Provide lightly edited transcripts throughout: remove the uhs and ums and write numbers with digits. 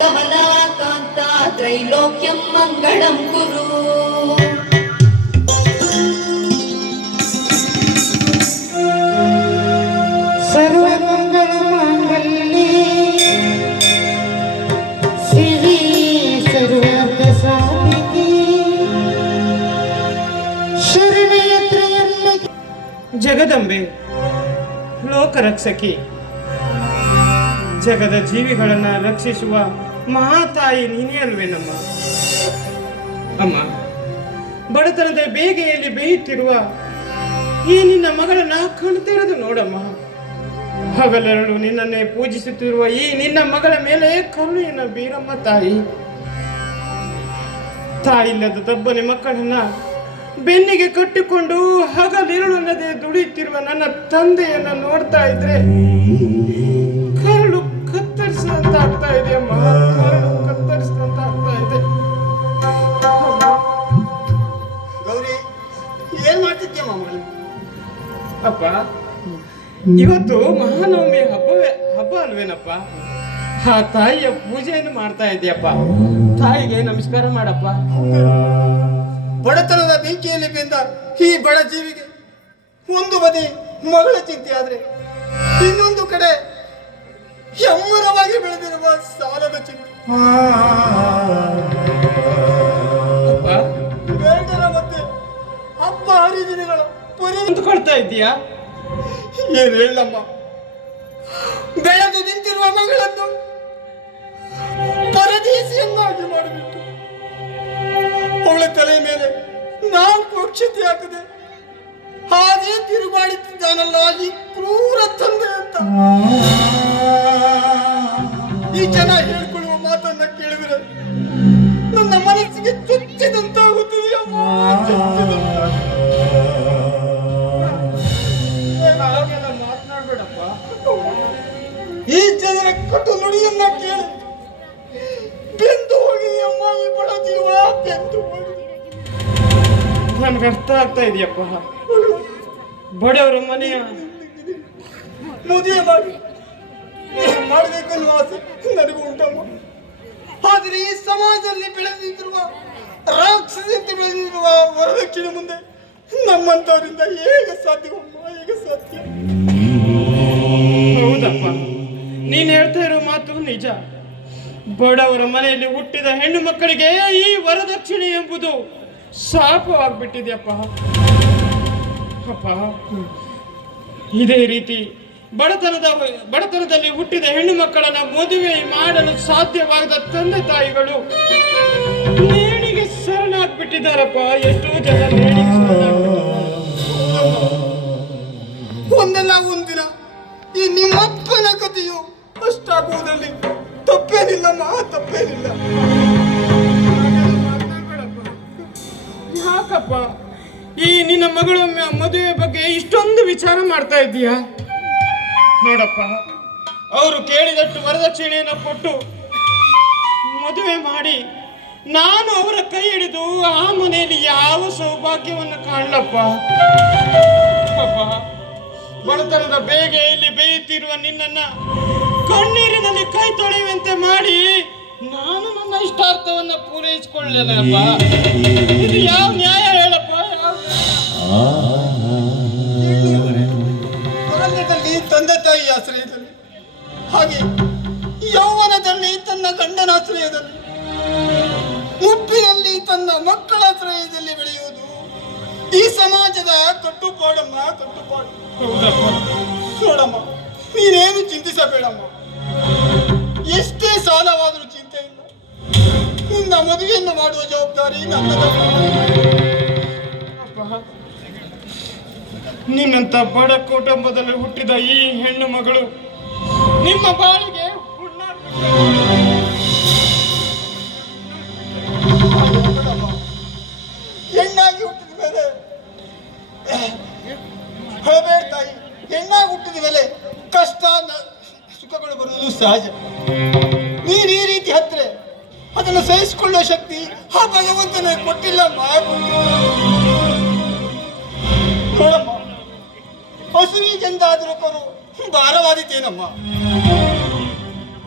कमलाकान्ता त्रैलोक्यं मङ्गलं कुरु। सर्वमङ्गलमाङ्गल्ये शिवे सर्वार्थसाधिके शरण्ये त्र्यम्बके ಜಗದಂಬೆ ಲೋಕರಕ್ಷಕಿ, ಜಗದ ಜೀವಿಗಳನ್ನು ರಕ್ಷಿಸುವ ಮಹಾತಾಯಿ ನೀನೇ ಅಲ್ವೇನಮ್ಮ. ಅಮ್ಮ, ಬಡತನದ ಬೇಗೆಯಲ್ಲಿ ಬೇಯುತ್ತಿರುವ ಈ ನಿನ್ನ ಮಗಳನ್ನ ಕಣ್ತೆರೆದು ನೋಡಮ್ಮ. ಹಗಲೆರಳು ನಿನ್ನನ್ನೇ ಪೂಜಿಸುತ್ತಿರುವ ಈ ನಿನ್ನ ಮಗಳ ಮೇಲೆ ಕರುಣೆಯನ್ನು ಬೀರಮ್ಮ ತಾಯಿ. ತಾಯಿಲ್ಲದ ದಬ್ಬನೆ ಮಕ್ಕಳನ್ನ ಬೆನ್ನಿಗೆ ಕಟ್ಟಿಕೊಂಡು ಹಗಲಿರುಳನ್ನದೇ ದುಡಿಯುತ್ತಿರುವ ನನ್ನ ತಂದೆಯನ್ನ ನೋಡ್ತಾ ಇದ್ರೆ ಕರಳು ಕತ್ತರಿಸಿದಂತ ಆಗ್ತಾ ಇದೆ ಅಮ್ಮ. ಕರಳು ಕತ್ತರಿಸಿದಂತ ಆಗ್ತಾ ಇದೆ. ಗೌರಿ, ಏನ್ ಮಾಡ್ತಿದ್ಯಮ್ಮ ಮಗಳು? ಅಪ್ಪ, ಇವತ್ತು ಮಹಾನವಮಿ ಹಬ್ಬ ಅಲ್ವೇನಪ್ಪ? ಆ ತಾಯಿಯ ಪೂಜೆಯನ್ನು ಮಾಡ್ತಾ ಇದೆಯಪ್ಪ. ತಾಯಿಗೆ ನಮಸ್ಕಾರ ಮಾಡಪ್ಪ. ಬಡತನದ ಬೆಂಕಿಯಲ್ಲಿ ಬೆಂದ ಈ ಬಡ ಜೀವಿಗೆ ಒಂದು ಬದಿ ಮಗಳ ಚಿಂತೆ ಆದ್ರೆ ಇನ್ನೊಂದು ಕಡೆ ಎಮ್ಮರವಾಗಿ ಬೆಳೆದಿರುವ ಸಾಲದ ಚಿಂತೆ. ಬೇಡರ ಮಧ್ಯೆ ಹಬ್ಬ ಹರಿದಿನಗಳ ಪರಿ ಅಂದುಕೊಳ್ತಾ ಇದ್ದೀಯಾ? ಏನ್ ಹೇಳಮ್ಮ, ಬೆಳೆದು ನಿಂತಿರುವ ಮಗಳನ್ನು ಪರದೇಶಿಯನ್ನಾಗಿ ಮಾಡಿಬಿಟ್ಟು ಅವಳ ತಲೆ ಮೇಲೆ 4 ಅಕ್ಷತೆ ಹಾಕದೆ ಹಾಗೆ ತಿರುಗಾಡುತ್ತಿದ್ದಾನಲ್ಲ ಈ ಕ್ರೂರ ತಂದೆ ಅಂತ. ಈ ಜನ ಹೇಳ್ಕೊಳ್ಳುವ ಮಾತನ್ನ ಕೇಳಿದ್ರೆ ನನ್ನ ಮನಸ್ಸಿಗೆ ಚುಚ್ಚಿದಂತಾಗುತ್ತಿದೆಯಮ್ಮ. ಮಾತನಾಡ್ಬೇಡಪ್ಪ. ಈ ಜನರ ಕಟು ನುಡಿಯನ್ನ ಕೇಳಿ ಬೆಂದು ಹೋಗಿದೆಯಮ್ಮ ಈ ಬಡ ಜೀವ, ಬೆಂದು ಹೋಗಿದೆ. ನನ್ಗೆ ಅರ್ಥ ಆಗ್ತಾ ಇದೆಯಪ್ಪ. ಬಡವರ ಮನೆಯ ಮದುವೆ ಮಾಡಬೇಕನ್ನುವ ಆಸೆ ನನಗೂ ಉಂಟಮ್ಮ. ಆದರೆ ಈ ಸಮಾಜದಲ್ಲಿ ಬೆಳೆದಿರುವ ರಾಕ್ಷಸಂತೆ ಬೆಳೆದಿರುವ ವರದಕ್ಷಿಣೆ ಮುಂದೆ ನಮ್ಮಂತವರಿಂದ ಹೇಗೆ ಸಾಧ್ಯವಮ್ಮ, ಹೇಗೆ ಸಾಧ್ಯ? ಹೌದಪ್ಪ, ನೀನ್ ಹೇಳ್ತಾ ಇರೋ ಮಾತು ನಿಜ. ಬಡವರ ಮನೆಯಲ್ಲಿ ಹುಟ್ಟಿದ ಹೆಣ್ಣು ಮಕ್ಕಳಿಗೆ ಈ ವರದಕ್ಷಿಣೆ ಎಂಬುದು ಶಾಪವಾಗ್ಬಿಟ್ಟಿದೆಯಪ್ಪ. ಅಪ್ಪ, ಇದೇ ರೀತಿ ಬಡತನದಲ್ಲಿ ಹುಟ್ಟಿದ ಹೆಣ್ಣು ಮಕ್ಕಳನ್ನ ಮದುವೆ ಮಾಡಲು ಸಾಧ್ಯವಾಗದ ತಂದೆ ತಾಯಿಗಳು ನೇಣಿಗೆ ಶರಣಾಗ್ಬಿಟ್ಟಿದ್ದಾರಪ್ಪ. ಎಷ್ಟೋ ಜನ ನೇಣಿಗೆ ಒಂದಲ್ಲ ಒಂದಿನ ಈ ನಿಮ್ಮಪ್ಪನ ಕಥೆಯು ಅಷ್ಟಾಗುವುದರಲ್ಲಿ ತಪ್ಪೇನಿಲ್ಲಮ್ಮ, ತಪ್ಪೇನಿಲ್ಲ. ಯಾಕಪ್ಪ ಈ ನಿನ್ನ ಮಗಳು ಮದುವೆ ಬಗ್ಗೆ ಇಷ್ಟೊಂದು ವಿಚಾರ ಮಾಡ್ತಾ ಇದ್ದೀಯಾ? ನೋಡಪ್ಪ, ಅವರು ಕೇಳಿದಷ್ಟು ವರದಕ್ಷಿಣೆಯನ್ನು ಕೊಟ್ಟು ಮದುವೆ ಮಾಡಿ ನಾನು ಅವರ ಕೈ ಹಿಡಿದು ಆ ಮನೆಯಲ್ಲಿ ಯಾವ ಸೌಭಾಗ್ಯವನ್ನು ಕಾಣಲಪ್ಪ. ಅಪ್ಪ, ಬಡತನದ ಬೇಗೆಯಲ್ಲಿ ಬೇಯುತ್ತಿರುವ ನಿನ್ನನ್ನ ಕಣ್ಣೀರಿನಲ್ಲಿ ಕೈ ತೊಳೆಯುವಂತೆ ಮಾಡಿ ನಾನು ನನ್ನ ಇಷ್ಟಾರ್ಥವನ್ನ ಪೂರೈಸಿಕೊಳ್ಳಲಪ್ಪ. ಇದು ಯಾವ ನ್ಯಾಯ ಹೇಳಪ್ಪ? ಬಾಲ್ಯದಲ್ಲಿ ತಂದೆ ತಾಯಿ ಆಶ್ರಯದಲ್ಲಿ, ಹಾಗೆ ಯೌವನದಲ್ಲಿ ತನ್ನ ಗಂಡನ ಆಶ್ರಯದಲ್ಲಿ, ಮುಪ್ಪಿನಲ್ಲಿ ತನ್ನ ಮಕ್ಕಳ ಆಶ್ರಯದಲ್ಲಿ ಬೆಳೆಯುವುದು ಈ ಸಮಾಜದ ಕಟ್ಟುಪಾಡಮ್ಮ, ಕಟ್ಟುಪಾಡು. ನೋಡಮ್ಮ, ನೀನೇನು ಚಿಂತಿಸಬೇಡಮ್ಮ. ಎಷ್ಟೇ ಸಾಲವಾದರೂ ಚಿಂತೆ ಇಲ್ಲ. ನಿನ್ನ ಮದುವೆಯನ್ನು ಮಾಡುವ ಜವಾಬ್ದಾರಿ ನನ್ನದಲ್ಲ. ನಿನ್ನಂತ ಬಡ ಕುಟುಂಬದಲ್ಲಿ ಹುಟ್ಟಿದ ಈ ಹೆಣ್ಣು ಮಗಳು ನಿಮ್ಮ ಬಾಳಿಗೆ ಹೆಣ್ಣಾಗಿ ಹುಟ್ಟಿದ ಮೇಲೆ ಹೇಳಬೇಡ ತಾಯಿ. ಹೆಣ್ಣಾಗಿ ಹುಟ್ಟಿದ ಮೇಲೆ ಕಷ್ಟ ಸುಖಗಳು ಬರುವುದು ಸಹಜ. ನೀನು ಈ ರೀತಿ ಹತ್ತಿರ ಅದನ್ನು ಸಹಿಸಿಕೊಳ್ಳುವ ಶಕ್ತಿ ಆ ಭಗವಂತನ ಕೊಟ್ಟಿಲ್ಲಮ್ಮ. ನೋಡಮ್ಮ, ಹಸುವಿಗೆಂದಾದರೂ ಕರು ಭಾರವಾದೀತೇನಮ್ಮ.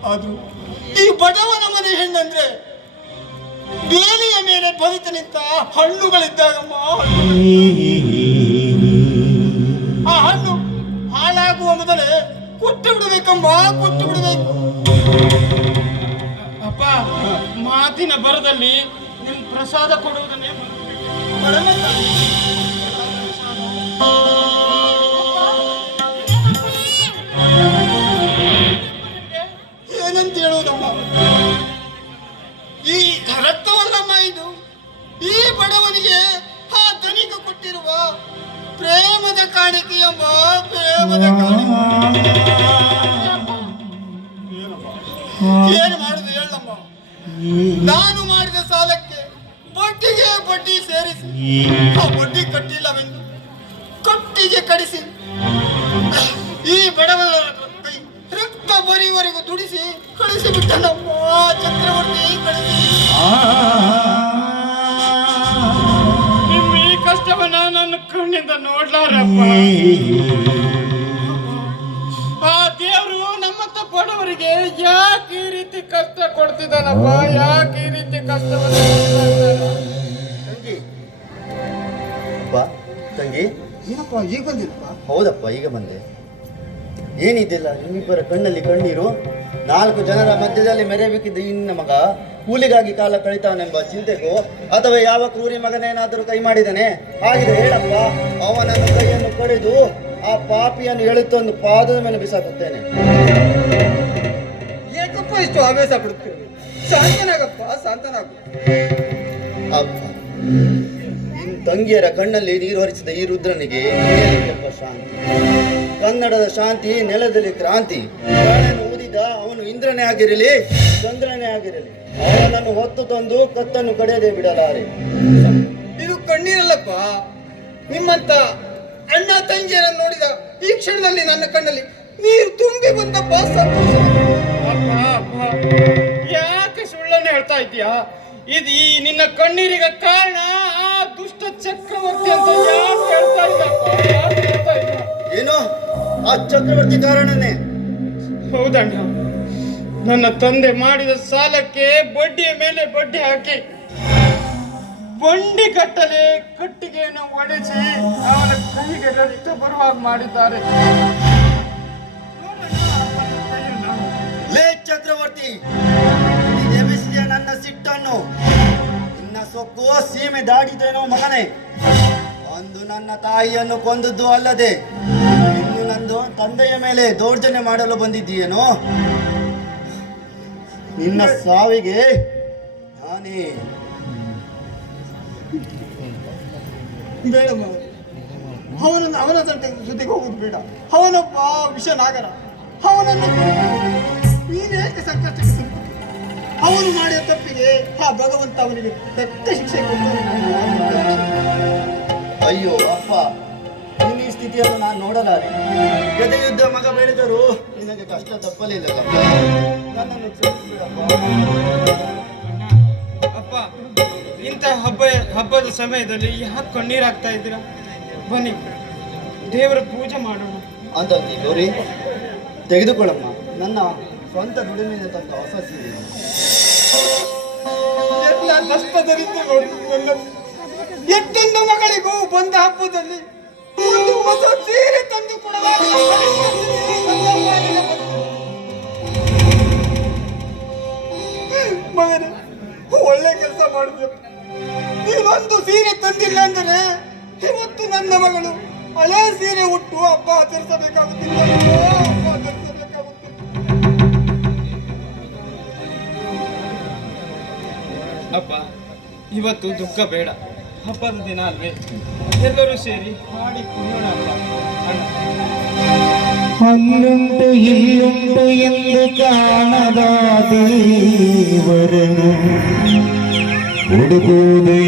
ಆದ್ರೂ ಈ ಬಡವನ ಮನೆ ಹೆಣ್ಣಂದ್ರೆ ಬೇಲಿಯ ಮೇಲೆ ಬಲಿತ ನಿಂತ ಹಣ್ಣುಗಳಿದ್ದಾಗಮ್ಮ. ಆ ಹಣ್ಣು ಹಾಳಾಗುವ ಮೊದಲೇ ಕೊಟ್ಟು ಬಿಡಬೇಕಮ್ಮ, ಕೊಟ್ಟು ಬಿಡಬೇಕು. ಅಪ್ಪ, ಮಾತಿನ ಬರದಲ್ಲಿ ನಿಮ್ ಪ್ರಸಾದ ಕೊಡುವುದನ್ನೇ ಏನಂತ ಹೇಳುವುದಮ್ಮ? ಈ ರಕ್ತವಲ್ಲಮ್ಮ ಇದು. ಈ ಬಡವನಿಗೆ ಆ ಧನಿಕ ಕೊಟ್ಟಿರುವ ಪ್ರೇಮದ ಕಾಣಿಕೆಯಮ್ಮ, ಪ್ರೇಮದ ಕಾಣಿಕೆ. ಏನು ಮಾಡುದು ಹೇಳಮ್ಮ? ನಾನು ಮಾಡಿದ ಸಾಲಕ್ಕೆ ಬಡ್ಡಿಗೆ ಬಡ್ಡಿ ಸೇರಿಸಿ ಆ ಬಡ್ಡಿ ಕಟ್ಟಿಲ್ಲವೆಂದು ಕಟ್ಟಿಗೆ ಕಡಿಸಿ ಈ ಬಡವನ ಕೈ ರಕ್ತ ಬರಿವರೆಗೂ ದುಡಿಸಿ ಕಳಿಸಿಬಿಟ್ಟನಮ್ಮ ಚಕ್ರವರ್ತಿ, ಕಳಿಸಿ. ನಿಮ್ಮ ಈ ಕಷ್ಟವನ್ನ ನನ್ನ ಕಣ್ಣಿಂದ ನೋಡ್ಲಾರಪ್ಪ. ಆ ದೇವರು ನಮ್ಮಂತ ಬಡವರಿಗೆ ಯಾಕೆ ಈ ರೀತಿ ಕಷ್ಟ ಕೊಡ್ತಿದ್ದಾನಪ್ಪ? ಯಾಕೆ ಈ ರೀತಿ ಕಷ್ಟವನ್ನು ತಂಗಿ ಅಪ್ಪ, ತಂಗಿ ಏನಪ್ಪ ಈಗ ಬಂದಿರಪ್ಪ? ಹೌದಪ್ಪ, ಈಗ ಬಂದೆ. ಏನಿದೆಲ್ಲ ನಿಮ್ಮಿಬ್ಬರ ಕಣ್ಣಲ್ಲಿ ಕಣ್ಣೀರು? 4 ಜನರ ಮಧ್ಯದಲ್ಲಿ ಮೆರೆಬೇಕಿದ್ದ ಇನ್ನ ಮಗ ಕೂಲಿಗಾಗಿ ಕಾಲ ಕಳಿತಾವನೆಂಬ ಚಿಂತೆಗೂ ಅಥವಾ ಯಾವ ಕ್ರೂರಿ ಮಗನೇನಾದರೂ ಕೈ ಮಾಡಿದ್ದಾನೆ ಹಾಗಿದೆ ಹೇಳಪ್ಪ. ಅವನನ್ನು ಕೈಯನ್ನು ಕಡಿದು ಆ ಪಾಪಿಯನ್ನು ಎಳುತ್ತೊಂದು ಪಾದದ ಮೇಲೆ ಬಿಸಾಕುತ್ತೇನೆ. ಏಕಪ್ಪ ಇಷ್ಟು ಆವೇಶ ಪಡುತ್ತೇವೆ? ಶಾಂತನಾಗಪ್ಪ, ಶಾಂತನಾಗು. ಅಪ್ಪ, ನಿನ್ನ ತಂಗಿಯರ ಕಣ್ಣಲ್ಲಿ ನೀರು ಹರಿಸಿದ ಈ ರುದ್ರನಿಗೆ ಏನಪ್ಪ ಶಾಂತಿ? ಕನ್ನಡದ ಶಾಂತಿ ನೆಲದಲ್ಲಿ ಕ್ರಾಂತಿ. ಪ್ರಾಣವನ್ನು ಊದಿದ ಅವನು ಇಂದ್ರನೇ ಆಗಿರಲಿ, ಚಂದ್ರನೇ ಆಗಿರಲಿ, ಅವನನ್ನು ಹೊತ್ತು ತಂದು ಕತ್ತನ್ನು ಕಡಿಯದೆ ಬಿಡಲಾರೆ. ಇದು ಕಣ್ಣೀರಲ್ಲಪ್ಪ. ನಿಮ್ಮಂತ ಅಣ್ಣ ತಂಗಿಯರನ್ನು ನೋಡಿದ ಈ ಕ್ಷಣದಲ್ಲಿ ನನ್ನ ಕಣ್ಣಲ್ಲಿ ನೀರು ತುಂಬಿ ಬಂದಪ್ಪ. ಸಂತೋಷ. ಅಪ್ಪ, ಅಪ್ಪ, ಯಾಕೆ ಸುಳ್ಳನ್ನು ಹೇಳ್ತಾ ಇದ್ದೀಯಾ? ಇದು ಈ ನಿನ್ನ ಕಣ್ಣೀರಿಗೆ ಕಾರಣ ಆ ದುಷ್ಟ ಚಕ್ರವರ್ತಿ ಅಂತ ಯಾಕೆ ಹೇಳ್ತಾ ಇದ್ದಪ್ಪ? ಯಾಕೆ ಹೇಳ್ತಾ ಇದ್ದ? ಏನು ಆ ಚಕ್ರವರ್ತಿ ಕಾರಣನೇ? ಹೌದಣ್ಣ, ನನ್ನ ತಂದೆ ಮಾಡಿದ ಸಾಲಕ್ಕೆ ಬಡ್ಡಿಯ ಮೇಲೆ ಬಡ್ಡಿ ಹಾಕಿ ಬಂಡಿ ಕಟ್ಟಲೆ ಕಟ್ಟಿಗೆಯನ್ನು ಒಡೆಸಿ ಅವನ ಕೈಗೆ ರಕ್ತ ಬರುವಾಗ ಮಾಡಿದ್ದಾರೆ. ಲೇ ಚಕ್ರವರ್ತಿ, ಎಬ್ಬಿಸಿದ ನನ್ನ ಸಿಟ್ಟನ್ನು. ನಿನ್ನ ಸೊಕ್ಕು ಸೀಮೆ ದಾಟಿದೇನೋ ಮಗನೇ. ಅಂದು ನನ್ನ ತಾಯಿಯನ್ನು ಕೊಂದದ್ದು ಅಲ್ಲದೆ ಇನ್ನು ನಂದು ತಂದೆಯ ಮೇಲೆ ದೌರ್ಜನ್ಯ ಮಾಡಲು ಬಂದಿದ್ದೀಯೇನೋ? ನಿನ್ನ ಸಾವಿಗೆ ನಾನೇ. ಬೇಡ ಮಗ, ಅವನ ಜೊತೆಗೆ ಹೋಗುದು ಬೇಡ. ಅವನೊಬ್ಬ ವಿಷನಾಗರ. ಅವನನ್ನು ನೀನು ಏಕೆ ಸಂಕಷ್ಟಕ್ಕೆ ಸಿಕ್ಕಿತು? ಅವನು ಮಾಡಿದ ತಪ್ಪಿಗೆ ಆ ಭಗವಂತ ಅವನಿಗೆ ತಕ್ಕ ಶಿಕ್ಷೆ ಕೊಡ್ತಾನೆ. ಅಯ್ಯೋ ಅಪ್ಪ, ನಿನ್ನ ಈ ಸ್ಥಿತಿಯನ್ನು ನಾನು ನೋಡಲಾರೆ. ಗದೆ ಯುದ್ಧ ಮಗ ಬೆಳೆದರೂ ನಿನಗೆ ಕಷ್ಟ ತಪ್ಪಲಿಲ್ಲ. ನನ್ನನ್ನು ಕ್ಷಮಿಸಿಬಿಡಪ್ಪ. ಅಪ್ಪ, ಇಂಥ ಹಬ್ಬದ ಸಮಯದಲ್ಲಿ ಯಾಕೆ ಕಣ್ಣೀರಾಗ್ತಾ ಇದ್ದೀರಾ? ಬನ್ನಿ, ದೇವರ ಪೂಜೆ ಮಾಡೋಣ. ಅಂತ ಗೌರಿ, ತೆಗೆದುಕೊಳ್ಳಮ್ಮ ನನ್ನ ಸ್ವಂತ ದುಡಿಮೆಯಿಂದ ತಂದ ಹೊಸ ಸೀರೆ. ಎಲ್ಲ ಕಷ್ಟದಲ್ಲಿದ್ದು ನೋಡಿ ಎಷ್ಟೊಂದು ಮಗಳಿಗೂ ಬಂದ ಹಬ್ಬದಲ್ಲಿ ಒಂದು ಹೊಸ ಸೀರೆ ತಂದು ಕೊಡಲಾಗದ ಮಗನೇ, ಒಳ್ಳೆ ಕೆಲಸ ಮಾಡಿದೆ. ನೀನೊಂದು ಸೀರೆ ತಂದಿಲ್ಲ ಅಂದರೆ ಇವತ್ತು ನನ್ನ ಮಗಳು ಹಳೆ ಸೀರೆ ಉಟ್ಟು ಹಬ್ಬ ಆಚರಿಸಬೇಕಾಗುತ್ತಿಲ್ಲ. ಹಬ್ಬ ಆಚರಿಸಬೇಕಾಗುತ್ತಿಲ್ಲ. ಅಪ್ಪ, ಇವತ್ತು ದುಃಖ ಬೇಡ. ಹಬ್ಬದ ದಿನ ಅಲ್ವೇ, ಎಲ್ಲರೂ ಸೇರಿ ಮಾಡಿ ಕುಡಿಯೋಣ ಅಪ್ಪ. ಅಲ್ಲುಂಟು ಇಲ್ಲುಂಟು ಎಂದು ಕಾಣದ ದೇವರನು ಹುಡುಕುವುದೇ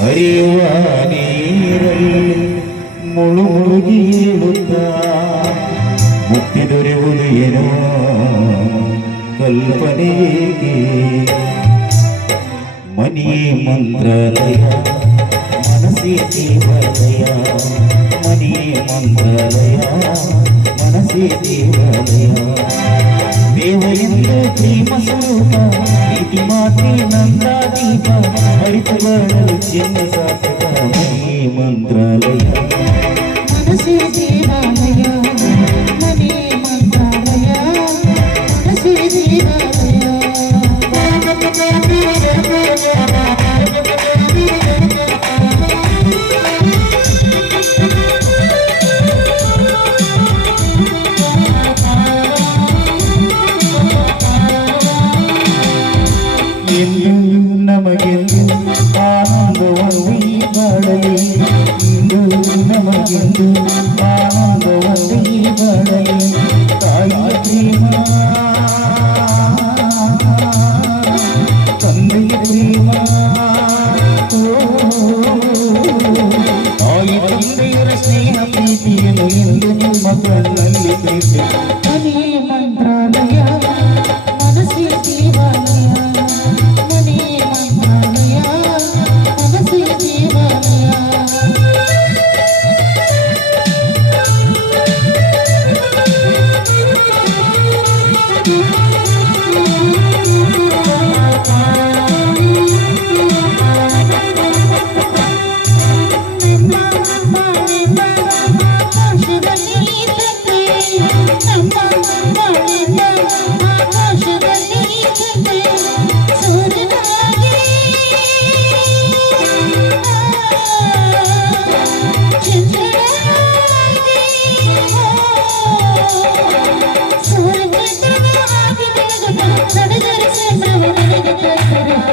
ಹರಿಯುವ ನೀರಲ್ಲಿ ಮುಳುಗಿ ಇಳುತ್ತಾ ಮುಕ್ತಿ ದೊರೆಯುವುದು ಏನೋ ಕಲ್ಪನೆಗೆ ಮನೆಯೇ ಮಂತ್ರಾಲಯ ಮನಸ್ಸು ಮನಸ್ಸೇ ದೇವಾಲಯ ಮನೆಯೇ ಮಂತ್ರಾಲಯ ಮನಸ್ಸೇ ದೇವಾಲಯ ದೇವ ಎಂದು ಪ್ರೇಮ ಸ್ವರೂಪ ಪ್ರೀತಿ ಮಾತೆ ನಂದ ದೀಪ ಹರಿತ ಬಾಳಲು ಚಿನ್ನ ಸಾಧಕ ಮನೆಯೇ ಮಂತ್ರಾಲಯ ಮನಸ್ಸೇ ದೇವಾಲಯ ಮನೆ ಮಂತ್ರಾಲಯ ಮನಸ್ಸೇ ದೇವಾಲಯ ಎಂದು ನಮಗೆಂದು ಆನಂದವನ್ನು ಬಾಳಲಿ ಇಂದು ನಮಗೆಂದು ಆನಂದವನ್ನು ಬಾಳಲಿ ತಾಯಿಯ ಪ್ರೇಮ ತಂದೆಯ ಪ್ರೇಮ ತಾಯಿ ತಂದೆಯರ ಸ್ನೇಹ ಪ್ರೀತಿಯನ್ನು ಎಂದು ನಿಮ್ಮ ಕಣ್ಣಲ್ಲಿ ಪ್ರೀತಿ ಮನೆ ಮಂತ್ರಾಲಯ ಮನಸ್ಸೇ ದೇವಾಲಯ ಮನೆ ಮಂತ್ರಾಲಯ ಮನಸ್ಸೇ ದೇವಾಲಯ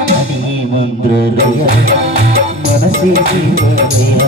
ಮನೆಯೇ ಮಂತ್ರಾಲಯ ಮನಸ್ಸೇ ದೇವಾಲಯ